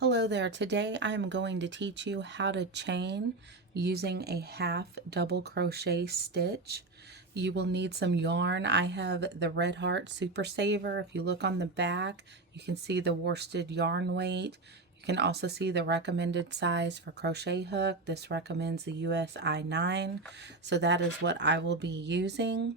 Hello there. Today I am going to teach you how to chain using a half double crochet stitch. You will need some yarn. I have the Red Heart Super Saver. If you look on the back, you can see the worsted yarn weight. You can also see the recommended size for crochet hook. This recommends the US I9, so that is what I will be using.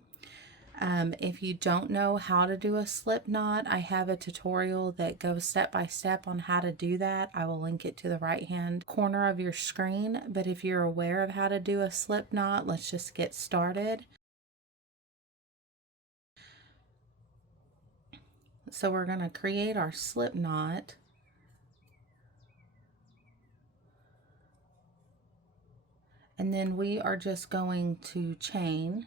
If you don't know how to do a slip knot, I have a tutorial that goes step by step on how to do that. I will link it to the right hand corner of your screen. But if you're aware of how to do a slip knot, let's just get started. So we're going to create our slip knot. And then we are just going to chain.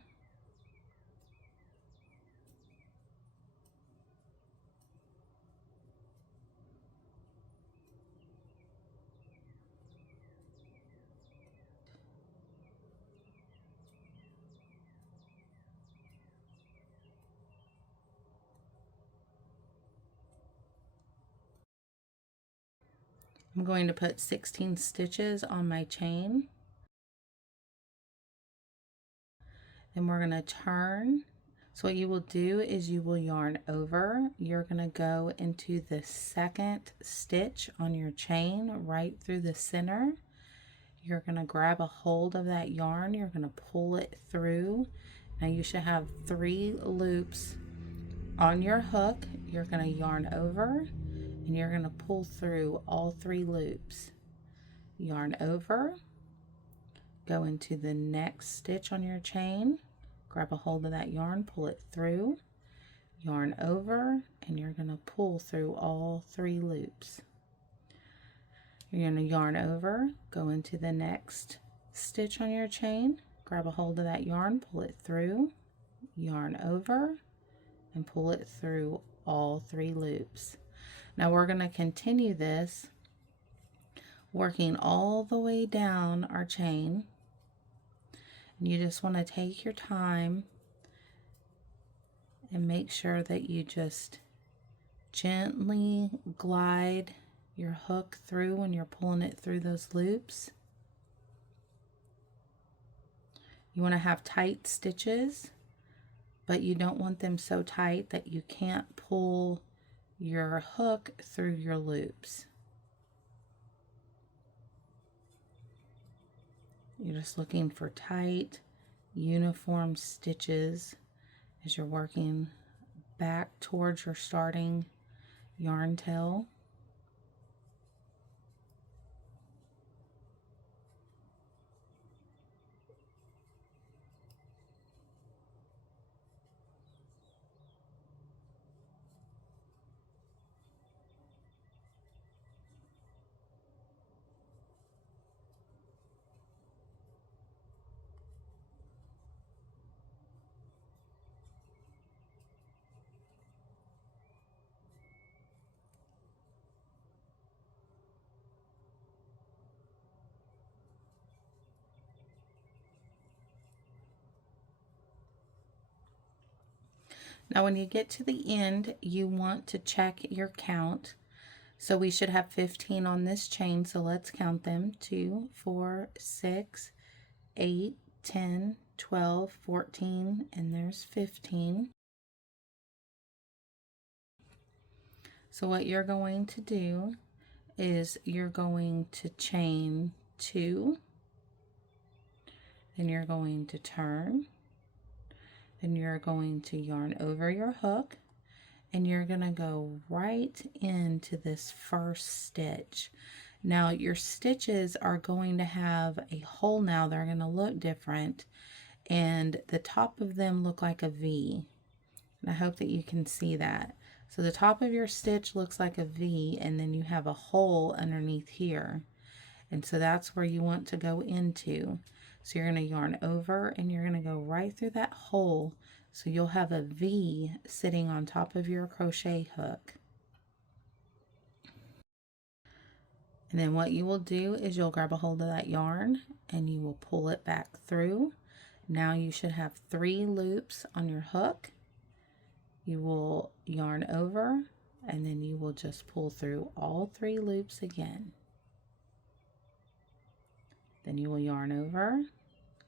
I'm going to put 16 stitches on my chain. And we're going to turn. So what you will do is you will yarn over. You're going to go into the second stitch on your chain right through the center. You're going to grab a hold of that yarn. You're going to pull it through. Now you should have 3 loops on your hook. You're going to yarn over and you're going to pull through all 3 loops. Yarn over, go into the next stitch on your chain, grab a hold of that yarn, pull it through, yarn over, and you're going to pull through all 3 loops. You're going to yarn over, go into the next stitch on your chain, grab a hold of that yarn, pull it through, yarn over, and pull it through all 3 loops. Now we're going to continue this working all the way down our chain. And you just want to take your time and make sure that you just gently glide your hook through when you're pulling it through those loops. You want to have tight stitches, but you don't want them so tight that you can't pull your hook through your loops. You're just looking for tight, uniform stitches as you're working back towards your starting yarn tail. Now when you get to the end, you want to check your count. So we should have 15 on this chain, so let's count them. 2, 4, 6, 8, 10, 12, 14, and there's 15. So what you're going to do is you're going to chain 2, then you're going to turn, then you're going to yarn over your hook, and you're going to go right into this first stitch. Now your stitches are going to have a hole now. They're going to look different, and the top of them look like a V. And I hope that you can see that. So the top of your stitch looks like a V, and then you have a hole underneath here. And so that's where you want to go into. So you're going to yarn over and you're going to go right through that hole. So you'll have a V sitting on top of your crochet hook. And then what you will do is you'll grab a hold of that yarn and you will pull it back through. Now you should have 3 loops on your hook. You will yarn over, and then you will just pull through all 3 loops again. Then you will yarn over,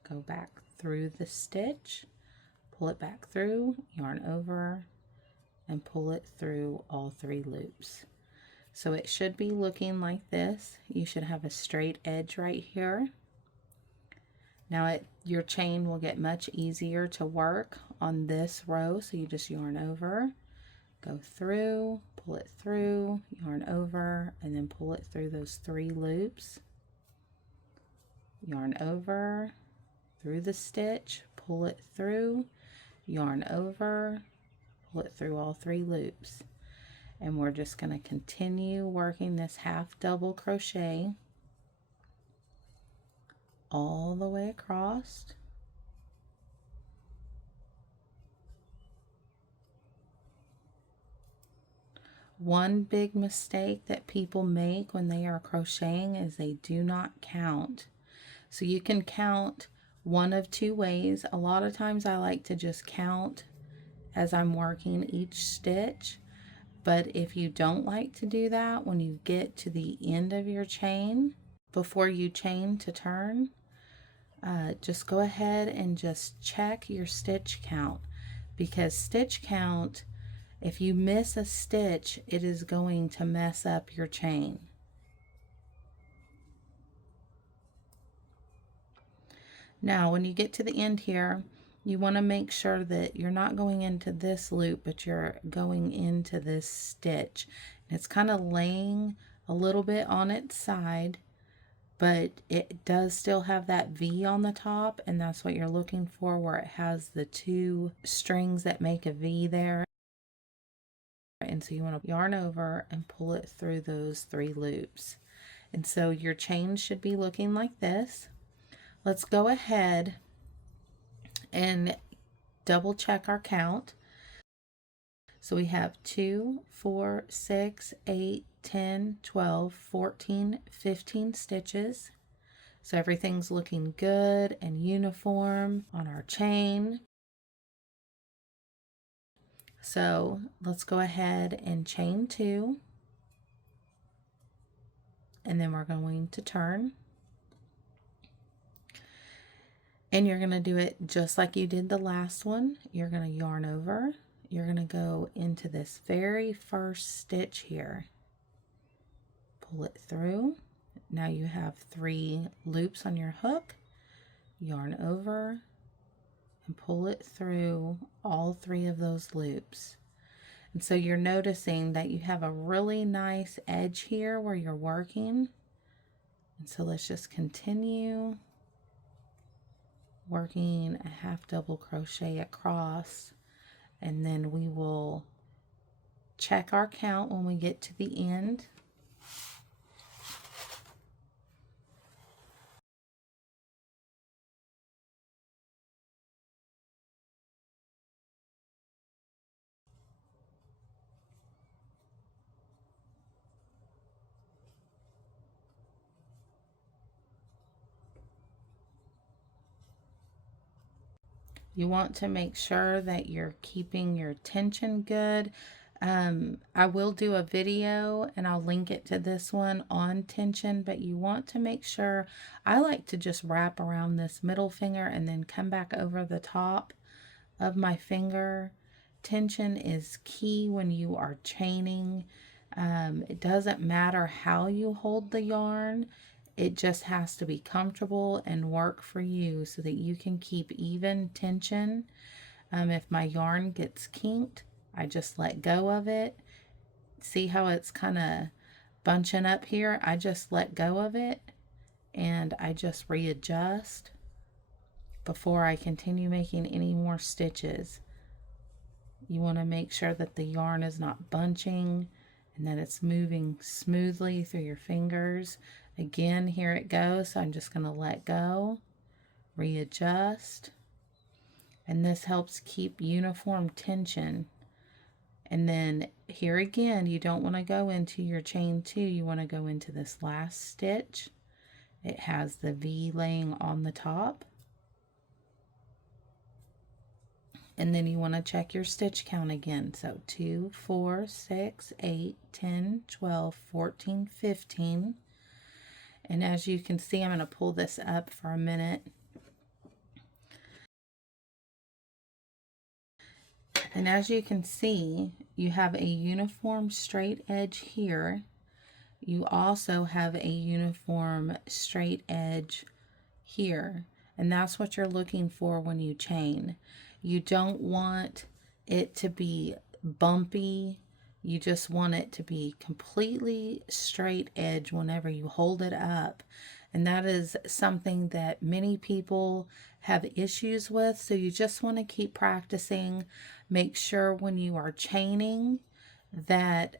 go back through the stitch, pull it back through, yarn over, and pull it through all 3 loops. So it should be looking like this. You should have a straight edge right here. Now your chain will get much easier to work on this row, so you just yarn over, go through, pull it through, yarn over, and then pull it through those 3 loops. Yarn over, through the stitch, pull it through, yarn over, pull it through all 3 loops. And we're just going to continue working this half double crochet all the way across. One big mistake that people make when they are crocheting is they do not count. So you can count one of 2 ways. A lot of times I like to just count as I'm working each stitch. But if you don't like to do that, when you get to the end of your chain, before you chain to turn, just go ahead and just check your stitch count, because stitch count, if you miss a stitch, it is going to mess up your chain. Now, when you get to the end here, you want to make sure that you're not going into this loop, but you're going into this stitch. And it's kind of laying a little bit on its side, but it does still have that V on the top, and that's what you're looking for, where it has the 2 strings that make a V there. And so you want to yarn over and pull it through those 3 loops. And so your chain should be looking like this. Let's go ahead and double check our count. So we have 2, 4, 6, 8, 10, 12, 14, 15 stitches. So everything's looking good and uniform on our chain. So let's go ahead and chain 2, and then we're going to turn. And you're going to do it just like you did the last one. You're going to yarn over. You're going to go into this very first stitch here. Pull it through. Now you have 3 loops on your hook. Yarn over and pull it through all 3 of those loops. And so you're noticing that you have a really nice edge here where you're working. And so let's just continue working a half double crochet across, and then we will check our count when we get to the end. You want to make sure that you're keeping your tension good. I will do a video and I'll link it to this one on tension, but you want to make sure, I like to just wrap around this middle finger and then come back over the top of my finger. Tension is key when you are chaining. It doesn't matter how you hold the yarn. It just has to be comfortable and work for you so that you can keep even tension. If my yarn gets kinked, I just let go of it. See how it's kind of bunching up here? I just let go of it and I just readjust before I continue making any more stitches. You want to make sure that the yarn is not bunching and that it's moving smoothly through your fingers. Again, here it goes. So I'm just going to let go, readjust, and this helps keep uniform tension. And then here again, you don't want to go into your chain 2. You want to go into this last stitch. It has the V laying on the top. And then you want to check your stitch count again. So 2, 4, 6, 8, 10, 12, 14, 15. And as you can see, I'm going to pull this up for a minute. And as you can see, you have a uniform straight edge here. You also have a uniform straight edge here. And that's what you're looking for when you chain. You don't want it to be bumpy. You just want it to be completely straight edge whenever you hold it up. And that is something that many people have issues with. So you just want to keep practicing. Make sure when you are chaining that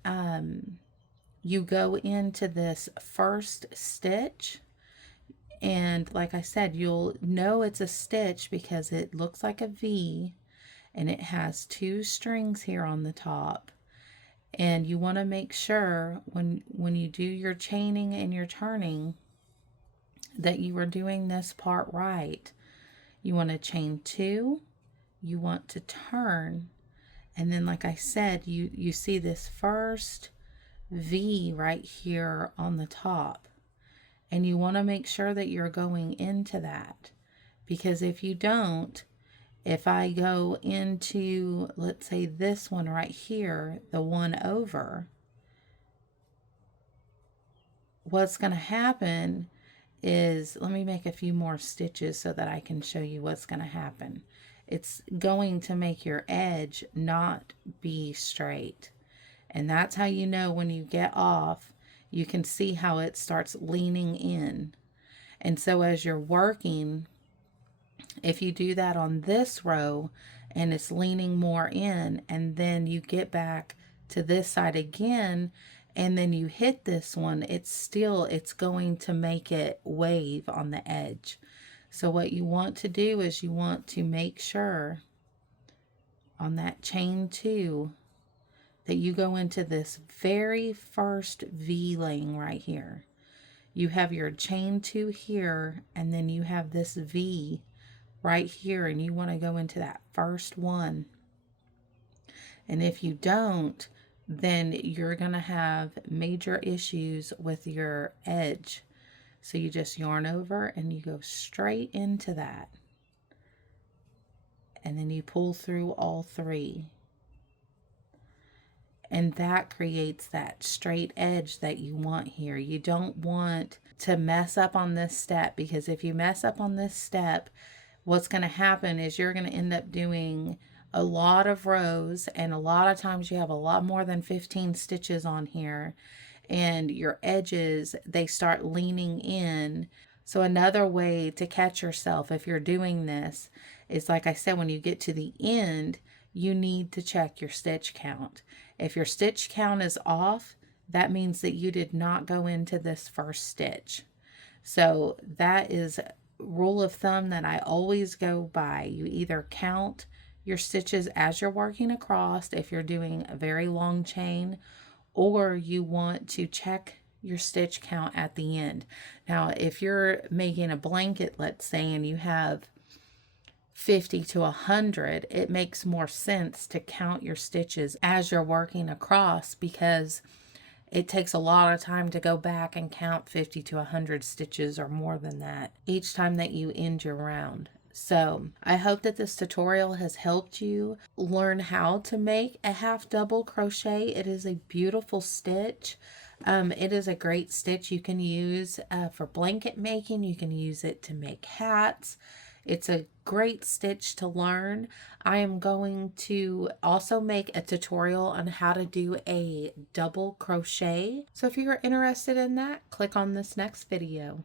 you go into this first stitch. And like I said, you'll know it's a stitch because it looks like a V and it has 2 strings here on the top. And you want to make sure when you do your chaining and your turning that you are doing this part right. You want to chain 2, you want to turn, and then like I said, you see this first V right here on the top. And you want to make sure that you're going into that, because if you don't, if I go into, let's say this one right here, the one over, what's going to happen is, let me make a few more stitches so that I can show you what's going to happen. It's going to make your edge not be straight. And that's how you know when you get off. You can see how it starts leaning in. And so as you're working, if you do that on this row and it's leaning more in, and then you get back to this side again, and then you hit this one, it's going to make it wave on the edge. So what you want to do is you want to make sure on that chain 2 that you go into this very first V-ling right here. You have your chain 2 here, and then you have this V right here, and you want to go into that first one. And if you don't, then you're going to have major issues with your edge. So you just yarn over and you go straight into that. And then you pull through all 3. And that creates that straight edge that you want here. You don't want to mess up on this step, because if you mess up on this step, what's going to happen is you're going to end up doing a lot of rows, and a lot of times you have a lot more than 15 stitches on here, and your edges, they start leaning in. So another way to catch yourself if you're doing this is, like I said, when you get to the end, you need to check your stitch count. If your stitch count is off, that means that you did not go into this first stitch. So that is a rule of thumb that I always go by. You either count your stitches as you're working across if you're doing a very long chain, or you want to check your stitch count at the end. Now, if you're making a blanket, let's say, and you have 50 to 100, it makes more sense to count your stitches as you're working across, because it takes a lot of time to go back and count 50 to 100 stitches or more than that each time that you end your round. So I hope that this tutorial has helped you learn how to make a half double crochet. It is a beautiful stitch. It is a great stitch you can use for blanket making. You can use it to make hats. It's a great stitch to learn. I am going to also make a tutorial on how to do a double crochet. So if you're interested in that, click on this next video.